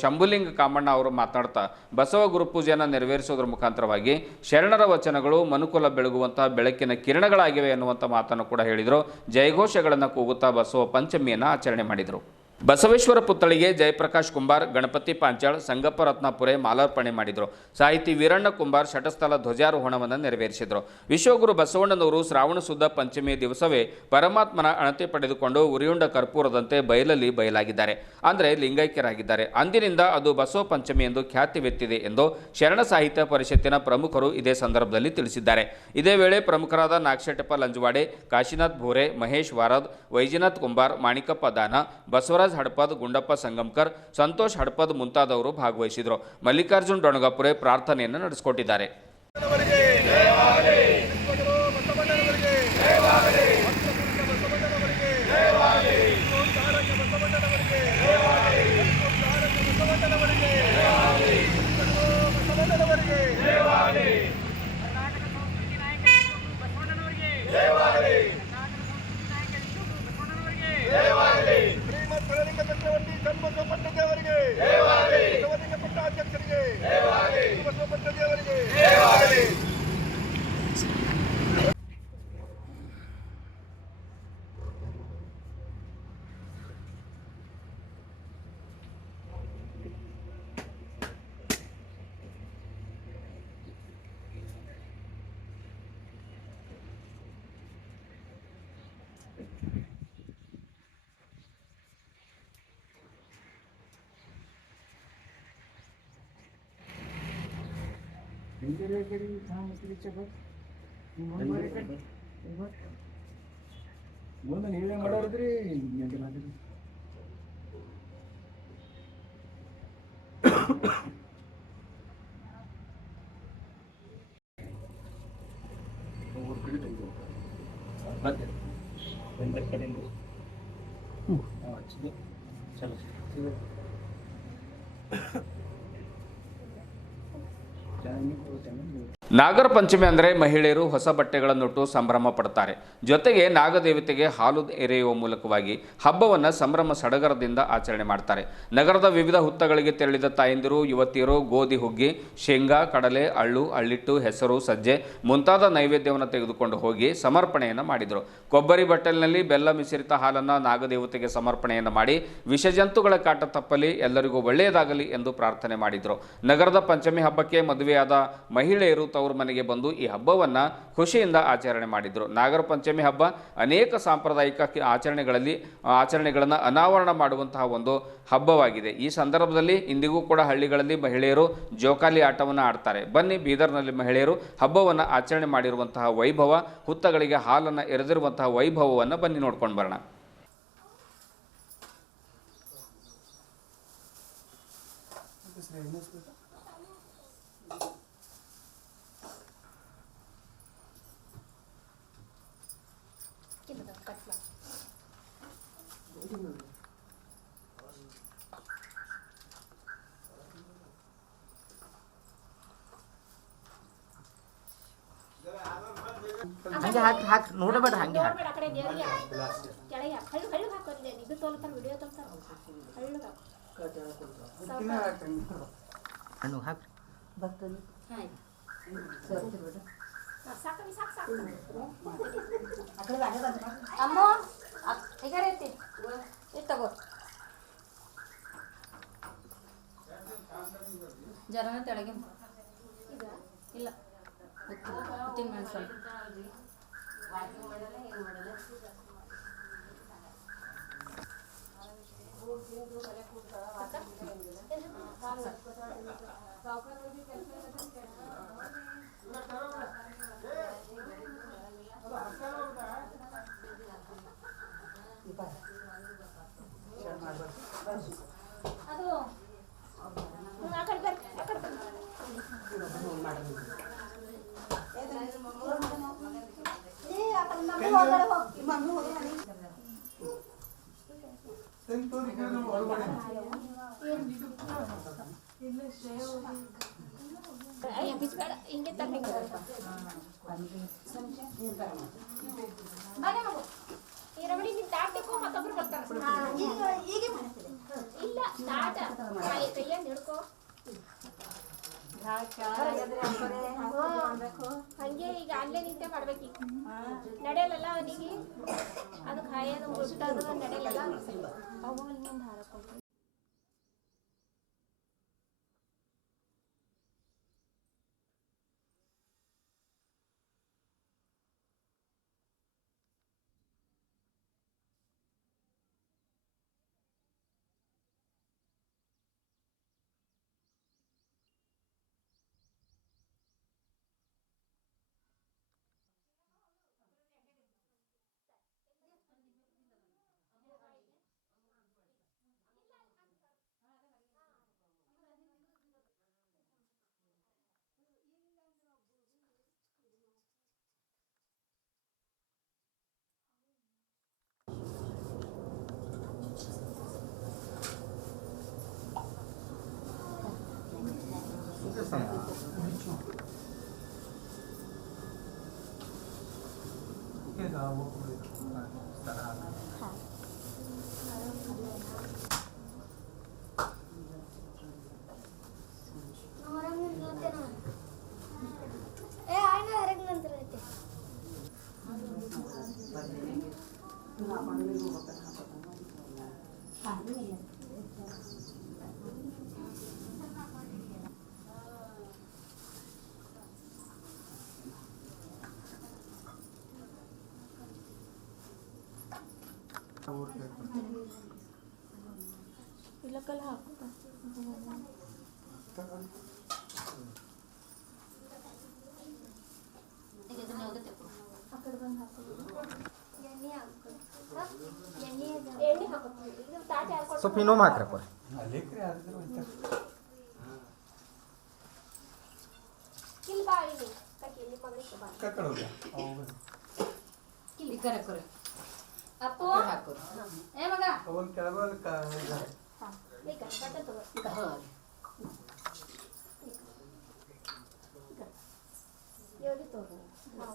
ಶಂಭುಲಿಂಗ ಕಾಮಣ್ಣ ಅವರು ಮಾತನಾಡ್ತಾ ಬಸವ ಗುರುಪೂಜೆಯನ್ನು ನೆರವೇರಿಸುವುದರ ಮುಖಾಂತರವಾಗಿ ಶರಣರ ವಚನಗಳು ಮನುಕುಲ ಬೆಳಗುವಂತಹ ಬೆಳಕಿನ ಕಿರಣಗಳಾಗಿವೆ ಎನ್ನುವಂಥ ಮಾತನ್ನು ಕೂಡ ಹೇಳಿದರು. ಜಯಘೋಷಗಳನ್ನು ಕೂಗುತ್ತಾ ಬಸವ ಪಂಚಮಿಯನ್ನು ಆಚರಣೆ ಮಾಡಿದರು. ಬಸವೇಶ್ವರ ಪುತ್ಥಳಿಗೆ ಜಯಪ್ರಕಾಶ್ ಕುಂಬಾರ್, ಗಣಪತಿ ಪಾಂಚಾಳ್, ಸಂಗಪ್ಪ ರತ್ನಾಪುರೆ ಮಾಲಾರ್ಪಣೆ ಮಾಡಿದರು. ಸಾಹಿತಿ ವೀರಣ್ಣ ಕುಂಬಾರ್ ಶಟಸ್ಥಲ ಧ್ವಜಾರೋಹಣವನ್ನು ನೆರವೇರಿಸಿದರು. ವಿಶ್ವಗುರು ಬಸವಣ್ಣನವರು ಶ್ರಾವಣ ಶುದ್ಧ ಪಂಚಮಿ ದಿವಸವೇ ಪರಮಾತ್ಮನ ಅಣತೆ ಪಡೆದುಕೊಂಡು ಉರಿಯುಂಡ ಕರ್ಪೂರದಂತೆ ಬಯಲಲ್ಲಿ ಬಯಲಾಗಿದ್ದಾರೆ, ಅಂದರೆ ಲಿಂಗೈಕ್ಯರಾಗಿದ್ದಾರೆ. ಅಂದಿನಿಂದ ಅದು ಬಸವ ಪಂಚಮಿ ಎಂದು ಖ್ಯಾತಿವೆತ್ತಿದೆ ಎಂದು ಶರಣ ಸಾಹಿತ್ಯ ಪರಿಷತ್ತಿನ ಪ್ರಮುಖರು ಇದೇ ಸಂದರ್ಭದಲ್ಲಿ ತಿಳಿಸಿದ್ದಾರೆ. ಇದೇ ವೇಳೆ ಪ್ರಮುಖರಾದ ನಾಗಶೆಟ್ಟಪ್ಪ ಲಂಜವಾಡೆ, ಕಾಶಿನಾಥ್ ಭೋರೆ, ಮಹೇಶ್ ವಾರದ್, ವೈಜನಾಥ್ ಕುಂಬಾರ್, ಮಾಣಿಕಪ್ಪ ದಾನ, ಬಸವರಾಜ್ ಹಡಪದ್, ಗುಂಡಪ್ಪ ಸಂಗಮ್ಕರ್, ಸಂತೋಷ್ ಹಡಪದ್ ಮುಂತಾದವರು ಭಾಗವಹಿಸಿದರು. ಮಲ್ಲಿಕಾರ್ಜುನ್ ಡೊಣಗಾಪುರೆ ಪ್ರಾರ್ಥನೆಯನ್ನು ನಡೆಸಿಕೊಟ್ಟಿದ್ದಾರೆ. ಚಲೋ ನಾಗರ ಪಂಚಮಿ ಅಂದರೆ ಮಹಿಳೆಯರು ಹೊಸ ಬಟ್ಟೆಗಳನ್ನುಟ್ಟು ಸಂಭ್ರಮ ಪಡ್ತಾರೆ. ಜೊತೆಗೆ ನಾಗದೇವತೆಗೆ ಹಾಲು ಎರೆಯುವ ಮೂಲಕವಾಗಿ ಹಬ್ಬವನ್ನು ಸಂಭ್ರಮ ಸಡಗರದಿಂದ ಆಚರಣೆ ಮಾಡ್ತಾರೆ. ನಗರದ ವಿವಿಧ ಹುತ್ತಗಳಿಗೆ ತೆರಳಿದ ತಾಯಂದಿರು, ಯುವತಿಯರು ಗೋಧಿ ಹುಗ್ಗಿ, ಶೇಂಗಾ, ಕಡಲೆ, ಅಳ್ಳು, ಅಳ್ಳಿಟ್ಟು, ಹೆಸರು, ಸಜ್ಜೆ ಮುಂತಾದ ನೈವೇದ್ಯವನ್ನು ತೆಗೆದುಕೊಂಡು ಹೋಗಿ ಸಮರ್ಪಣೆಯನ್ನು ಮಾಡಿದರು. ಕೊಬ್ಬರಿ ಬಟ್ಟಲಿನಲ್ಲಿ ಬೆಲ್ಲ ಮಿಶ್ರಿತ ಹಾಲನ್ನು ನಾಗದೇವತೆಗೆ ಸಮರ್ಪಣೆಯನ್ನು ಮಾಡಿ ವಿಷಜಂತುಗಳ ಕಾಟ ತಪ್ಪಲಿ, ಎಲ್ಲರಿಗೂ ಒಳ್ಳೆಯದಾಗಲಿ ಎಂದು ಪ್ರಾರ್ಥನೆ ಮಾಡಿದರು. ನಗರದ ಪಂಚಮಿ ಹಬ್ಬಕ್ಕೆ ಮದುವೆಯಾದ ಮಹಿಳೆಯರು ತವರು ಮನೆಗೆ ಬಂದು ಈ ಹಬ್ಬವನ್ನು ಖುಷಿಯಿಂದ ಆಚರಣೆ ಮಾಡಿದರು. ನಾಗರ ಪಂಚಮಿ ಹಬ್ಬ ಅನೇಕ ಸಾಂಪ್ರದಾಯಿಕ ಆಚರಣೆಗಳನ್ನು ಅನಾವರಣ ಮಾಡುವಂತಹ ಒಂದು ಹಬ್ಬವಾಗಿದೆ. ಈ ಸಂದರ್ಭದಲ್ಲಿ ಇಂದಿಗೂ ಕೂಡ ಹಳ್ಳಿಗಳಲ್ಲಿ ಮಹಿಳೆಯರು ಜೋಕಾಲಿ ಆಟವನ್ನು ಆಡ್ತಾರೆ. ಬನ್ನಿ, ಬೀದರ್ನಲ್ಲಿ ಮಹಿಳೆಯರು ಹಬ್ಬವನ್ನು ಆಚರಣೆ ಮಾಡಿರುವಂತಹ ವೈಭವ, ಹುತ್ತಗಳಿಗೆ ಹಾಲನ್ನು ಎರೆದಿರುವಂತಹ ವೈಭವವನ್ನು ಬನ್ನಿ ನೋಡ್ಕೊಂಡು ಬರೋಣ. ಹಂಗೆ ಹಾಕಿ ನೋಡಬೇಡ, ಹಂಗೆ ಹಾಕಿ ಹಣ್ಣು ಹಾಕಿ ಅಮ್ಮ ಐತಿ ತಗೋ ಜರನ ತೆಳಗೆ ಇಲ್ಲ ಹುತ್ತಿನ ಮೆಣಸು ಅದು ಆ ಕಡೆ ಬರ್ರಿ ಹಿಂಗೆ ಈ ರಮಣಿ ನಿನ್ ತಾಟಕ್ಕೂ ಮತ್ತೊಬ್ರು ಬರ್ತಾರೆ ಇಲ್ಲ ತಾಟ ಕೈಯಲ್ಲಿ ಹಿಡ್ಕೋ ಹಂಗೆ ಈಗ ಅಲ್ಲೇ ನಿಂತೆ ಮಾಡ್ಬೇಕು. ನಡೆಯಲ್ಲ ಅವನಿಗೆ ಅದು ಕಾಯೋದು ಮುಟ್ಟೋದು ನಡೆಯಲ್ಲ ಅವು ನಿಂದ ಹಾರಕೊಂಡು ಇಲ್ಲಕಲ್ಲ ಹಾಕುತ್ತಾ ಆ ಕಡೆ ಬಂದು ಹಾಕೋದು ಎಣ್ಣೆ ಹಾಕೋದು ಇದು ತಾಟ ಹಾಕೋದು ಸ್ವಲ್ಪ ಇನ್ನೊಮ್ಮೆ ಹಾಕ್ರಪ್ಪ ಕಿಲ್ ಬಾ ಇಲ್ಲಿ ಕಕ್ಕೆ ಇಲ್ಲಿ ಪಗಡಿ ಬಾ ಕಕ್ಕಡೋಗ ಕಿಲ್ ಕರೆ ಕರೆ ಅಪ್ಪು ಹಾಕು ಏ ಮಗ ಅವನ್ ಕೆಳಗೆ ಹಾ ಈಗ ಕಟ್ಟ ತಗೋ योगी तोड़ हाँ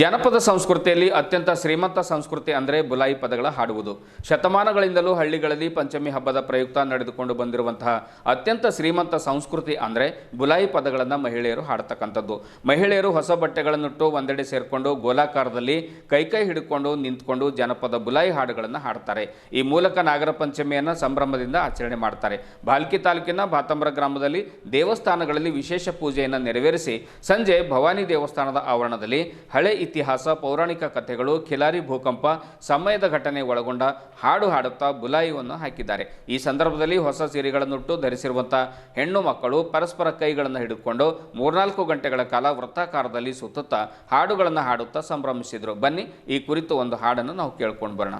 ಜನಪದ ಸಂಸ್ಕೃತಿಯಲ್ಲಿ ಅತ್ಯಂತ ಶ್ರೀಮಂತ ಸಂಸ್ಕೃತಿ ಅಂದರೆ ಬುಲಾಯಿ ಪದಗಳ ಹಾಡುವುದು. ಶತಮಾನಗಳಿಂದಲೂ ಹಳ್ಳಿಗಳಲ್ಲಿ ಪಂಚಮಿ ಹಬ್ಬದ ಪ್ರಯುಕ್ತ ನಡೆದುಕೊಂಡು ಬಂದಿರುವಂತಹ ಅತ್ಯಂತ ಶ್ರೀಮಂತ ಸಂಸ್ಕೃತಿ ಅಂದರೆ ಬುಲಾಯಿ ಪದಗಳನ್ನು ಮಹಿಳೆಯರು ಹಾಡ್ತಕ್ಕಂಥದ್ದು. ಮಹಿಳೆಯರು ಹೊಸ ಬಟ್ಟೆಗಳನ್ನುಟ್ಟು ಒಂದೆಡೆ ಸೇರಿಕೊಂಡು ಗೋಲಾಕಾರದಲ್ಲಿ ಕೈ ಹಿಡಿದುಕೊಂಡು ನಿಂತ್ಕೊಂಡು ಜನಪದ ಬುಲಾಯಿ ಹಾಡುಗಳನ್ನು ಹಾಡ್ತಾರೆ. ಈ ಮೂಲಕ ನಾಗರ ಪಂಚಮಿಯನ್ನು ಸಂಭ್ರಮದಿಂದ ಆಚರಣೆ ಮಾಡ್ತಾರೆ. ಭಾಲ್ಕಿ ತಾಲೂಕಿನ ಬಾತಂಬ್ರ ಗ್ರಾಮದಲ್ಲಿ ದೇವಸ್ಥಾನಗಳಲ್ಲಿ ವಿಶೇಷ ಪೂಜೆಯನ್ನು ನೆರವೇರಿಸಿ ಸಂಜೆ ಭವಾನಿ ದೇವಸ್ಥಾನದ ಆವರಣದಲ್ಲಿ ಹಳೆ ಇತಿಹಾಸ, ಪೌರಾಣಿಕ ಕಥೆಗಳು, ಖಿಲಾರಿ ಭೂಕಂಪ, ಸಮಯದ ಘಟನೆ ಒಳಗೊಂಡ ಹಾಡು ಹಾಡುತ್ತಾ ಬುಲಾಯಿಯನ್ನು ಹಾಕಿದ್ದಾರೆ. ಈ ಸಂದರ್ಭದಲ್ಲಿ ಹೊಸ ಸೀರೆಗಳನ್ನುಟ್ಟು ಧರಿಸಿರುವಂತಹ ಹೆಣ್ಣು ಮಕ್ಕಳು ಪರಸ್ಪರ ಕೈಗಳನ್ನು ಹಿಡಿದುಕೊಂಡು 3-4 ಗಂಟೆಗಳ ಕಾಲ ವೃತ್ತಾಕಾರದಲ್ಲಿ ಸುತ್ತುತ್ತಾ ಹಾಡುಗಳನ್ನು ಹಾಡುತ್ತಾ ಸಂಭ್ರಮಿಸಿದರು. ಬನ್ನಿ ಈ ಕುರಿತು ಒಂದು ಹಾಡನ್ನು ನಾವು ಕೇಳ್ಕೊಂಡು ಬರೋಣ.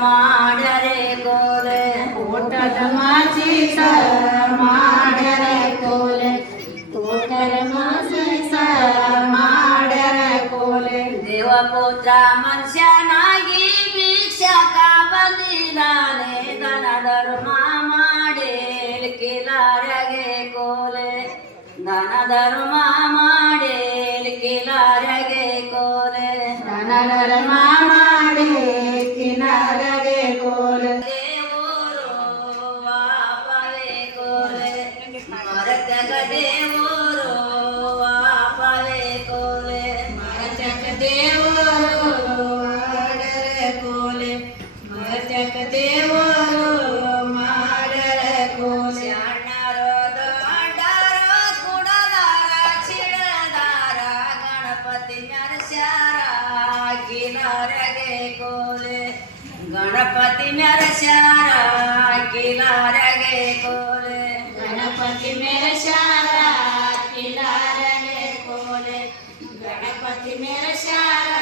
ಮಾಡರೆ ಕೋಲೆ ಊಟದ ಮಾಚಿಸ ಮಾಡರೆ ಕೋಲೆ ಊಟದ ಮಾಚಿಸ ಮಾಡರೆ ಕೋಲೆ ದೇವಪುತ್ರ ಮನುಷ್ಯನಾಗಿ ಭಿಕ್ಷಕ ಬಂದಿದ್ದಾನೆ ದನ ಧರ್ಮ ಮಾಡಿ ಕಿಲಾರಗೆ ಕೋಲೆ ದನ ಧರ್ಮ ಮಾಡಿ ಕಿಲಾರಗೆ ಕೋಲೆ ದನ ಧರ್ಮ ಮಾಡಿ ಕಿಲಾರಗೆ ಕೋಲೆ ದೇವರು ವಾಪವೇ ಕೋಲೆ ಮರತಕ ದೇವರು ವಾಪವೇ ಕೋಲೆ ಮರತಕ ದೇವರು ಮಾಡರೆ ಕೋಲೆ ಮರತಕ ದೇವರು ಮಾಡರೆ ಕೋಲೆ ಅಣ್ಣರೋ ದೊಡ್ಡರೋ ಕುಡದಾರ ಚಿಡದಾರ ಗಣಪತಿ ನರಸ್ಯಾರ ಕಿಲಾರಗೆ ಕೋಲೆ ಗಣಪತಿ ನರಸ್ಯಾರ ಕಿಲಾರಗೆ ಕೋಲೆ ಗಣಪತಿ ನರಸ್ಯಾರ ಕಿಲಾರಗೆ ಕೋಲೆ ಗಣಪತಿ ನರಸ್ಯಾರ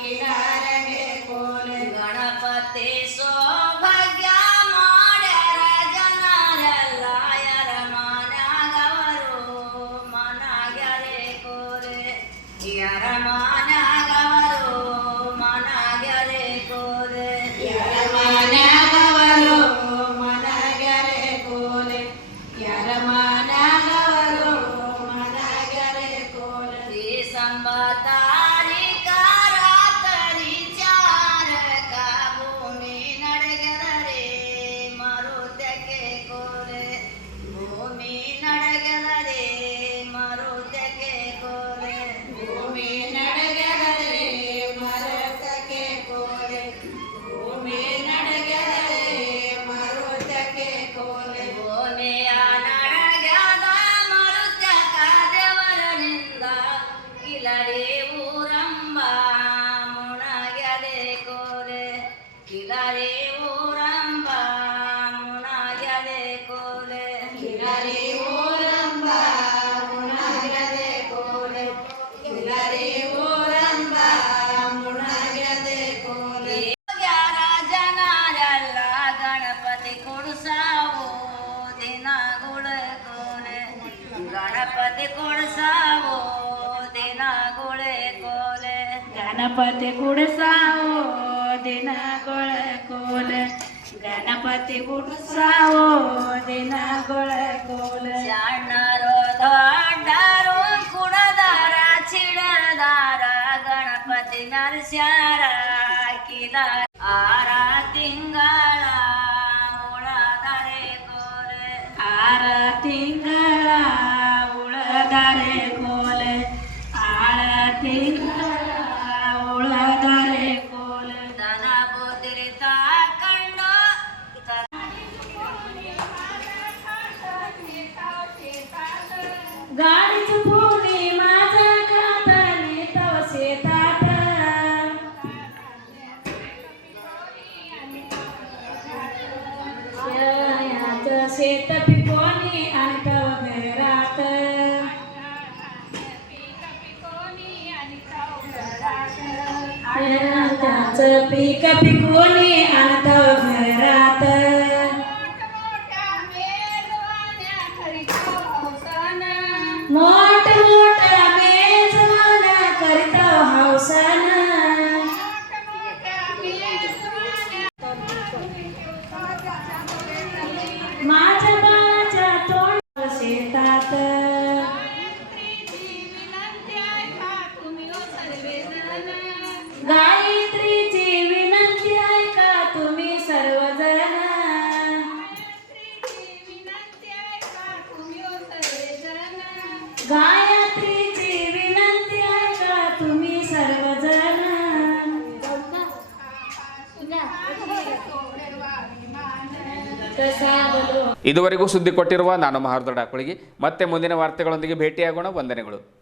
ಕಿಲಾರಗೆ ಕೋಲೆ ಗಣಪತಿ ಸೌಭಾಗ್ಯ ಮಾಡ್ಯಾರ ಜನರೆಲ್ಲ ಯಾರ ಮನಾಗವರು ಮನಾಗ್ಯಾರೆ ಕೋಲೆ ಯಾರ ಮನಾಗವರು ಮನಾಗ್ಯಾರೆ ಕೋಲೆ ಯಾರ ಮನಾಗವರು ಮನಾಗ್ಯಾರೆ ಕೋಲೆ ಯಾರ ಮನಾಗವರು ಮನಾಗ್ಯಾರೆ ಕೋಲೆ ಈ ಸಂಬತಾರಿಕ ರಾತ್ರಿ ಚಾರಕ ಭೂಮಿ ನಡೆಗೆದರೆ ಮರುತಕ್ಕೆ ಕೋಲೆ ಭೂಮಿ ನಡೆಗೆದರೆ ಮರುತಕ್ಕೆ ಕೋಲೆ ಭೂಮಿ ನಡೆಗೆದರೆ ಮರುತಕ್ಕೆ ಕೋಲೆ ಭೂಮಿ ನಡೆಗೆದರೆ ಮರುತಕ್ಕೆ ಕೋಲೆ ಭೂಮಿಯ ನಡೆಗದ ಮರುತಕ ದೇವರನಿಂದ ಕಿಲರಿ ಊರಂಬ ಮುಣಗ್ಯದೆ ಕೋಲೆ ಕಿಲರಿ ಊರಂಬ ಮುಣಗ್ಯದೆ ಕೋಲೆ ಕಿಲರಿ ಊರಂಬ ಮುಣಗ್ಯದೆ ಕೋಲೆ ಕಿಲರಿ ಊರಂಬ ಮುಣಗ್ಯದೆ ಕೋಲೆ ಯಾರ ಜನರೆಲ್ಲ ಗಣಪತಿ ಕೊಡ್ಸಾವು ದಿನಗಳ ಕೋಲೆ ಗಣಪತಿ ಕೊಡ್ಸಾವು ದಿನಗಳ ಕೋಲೆ ಗಣಪತಿ ಕೊಡ್ಸಾವು ದಿನಗಳ ಕೋಲೆ ಗಣಪತಿ ಕೊಡ್ಸಾವು ದಿನಗಳ ಕೋಲೆ ಸಣ್ಣರು ದೊಡ್ಡರು ಕುಡದಾರ ಚಿಡದಾರ ಗಣಪತಿ ನರಸ್ಯಾರ ಕಿಲಾರ 6 ತಿಂಗಳ ಉಳದರೆ ಕೋಲೆ 6 ತಿಂಗಳ ಉಳದರೆ ಕೋಲೆ 6 ತಿಂಗಳ ಉಳದರೆ ಕೋಲೆ ದನ ಬುದ್ಧಿ ತಾಕಂಡು गाडी चुकवली माझा खाताने तव शेतात शेणाचं शेत पिकोनी आणि तव घरात शेणाचं पीक पिकोनी आणि तव घरात मोठ गायत्रीची विनंती ऐका तुम्ही सर्वजण गायत्रीची विनंती ऐका तुम्ही सर्वजण तसा बोलो. ಇದುವರೆಗೂ ಸುದ್ದಿ ಕೊಟ್ಟಿರುವ ನಾನು ಮಹಾರ್ದೊಡ ಕುಳಿಗಿ. ಮತ್ತೆ ಮುಂದಿನ ವಾರ್ತೆಗಳೊಂದಿಗೆ ಭೇಟಿಯಾಗೋಣ. ವಂದನೆಗಳು.